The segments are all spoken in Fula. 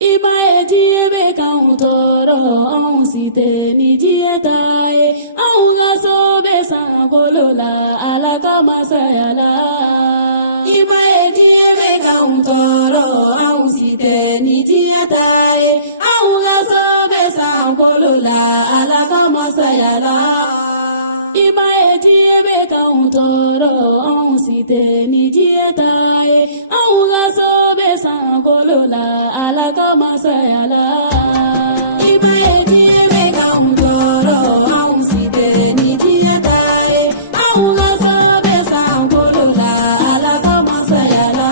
Ima eji ebe ka tọrọ ọnwụ site n'iji tae ọnwụ ga-so besa kolola alaka masayala. Ima eji ebe ka tọrọ ọnwụ site n'iji tae ọnwụ ga-so besa kolola alaka masayala. Ima eji ebe ka tọrọ ọnwụ site n'iji tae ọnwụ ga-so besa kolola alaka masayala. Ima eji ebe ka tọrọ ọnwụ site n'iji tae ọnwụ ga-so besa kolola alaka masayala.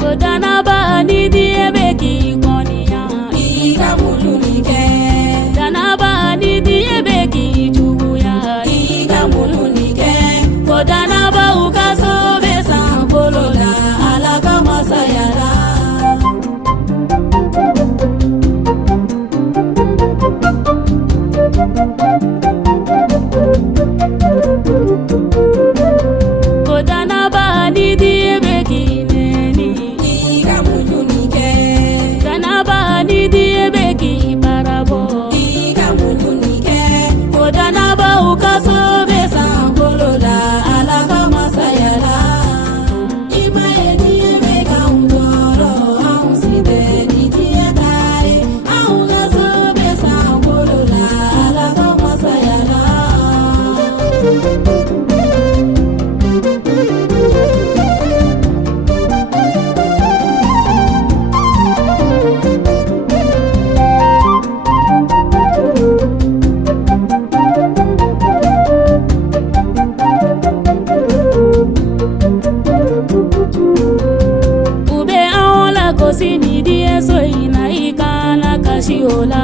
Kodana ba ni di ebe ki kwani ya ika mulunike. Dana ba ni di ebe ki jugu ya ika mulunike. Kodana ba ukaso besa kolola alaka masayala. Kodana ba ni di ebe ki neni ika mulunike. Dana ba ni di ebe ki parabo ika mulunike. Kodana ba ukaso besa kolola alaka masayala. Ima eji ebe ka tọrọ ọnwụ site n'iji tae ọnwụ ga-so besa kolola alaka masayala. Ube aola kosi ni di eso ina ikana kashiola.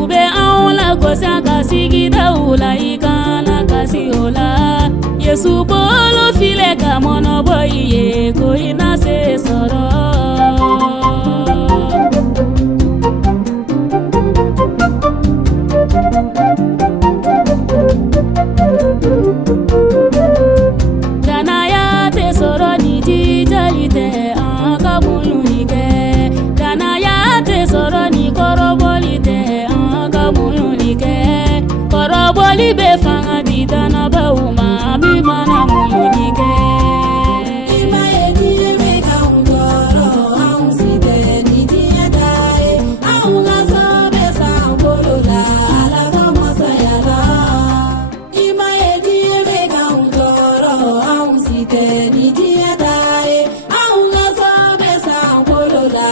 Ube aola kosi akasi gida ula ikana kashiola. Yesu bolo file kamono boye ko ina se soro. Danaya te soro ni jijalite aka mulunike. Danaya te soro ni korobolite aka mulunike. Koroboli be fanga di dana ba uma mi mana mulunike. Ima eji ebe ka tọrọ ọnwụ site n'iji tae ọnwụ ga-so besa kolola alaka masayala. Ima eji ebe ka tọrọ ọnwụ site n'iji tae ọnwụ ga-so besa kolola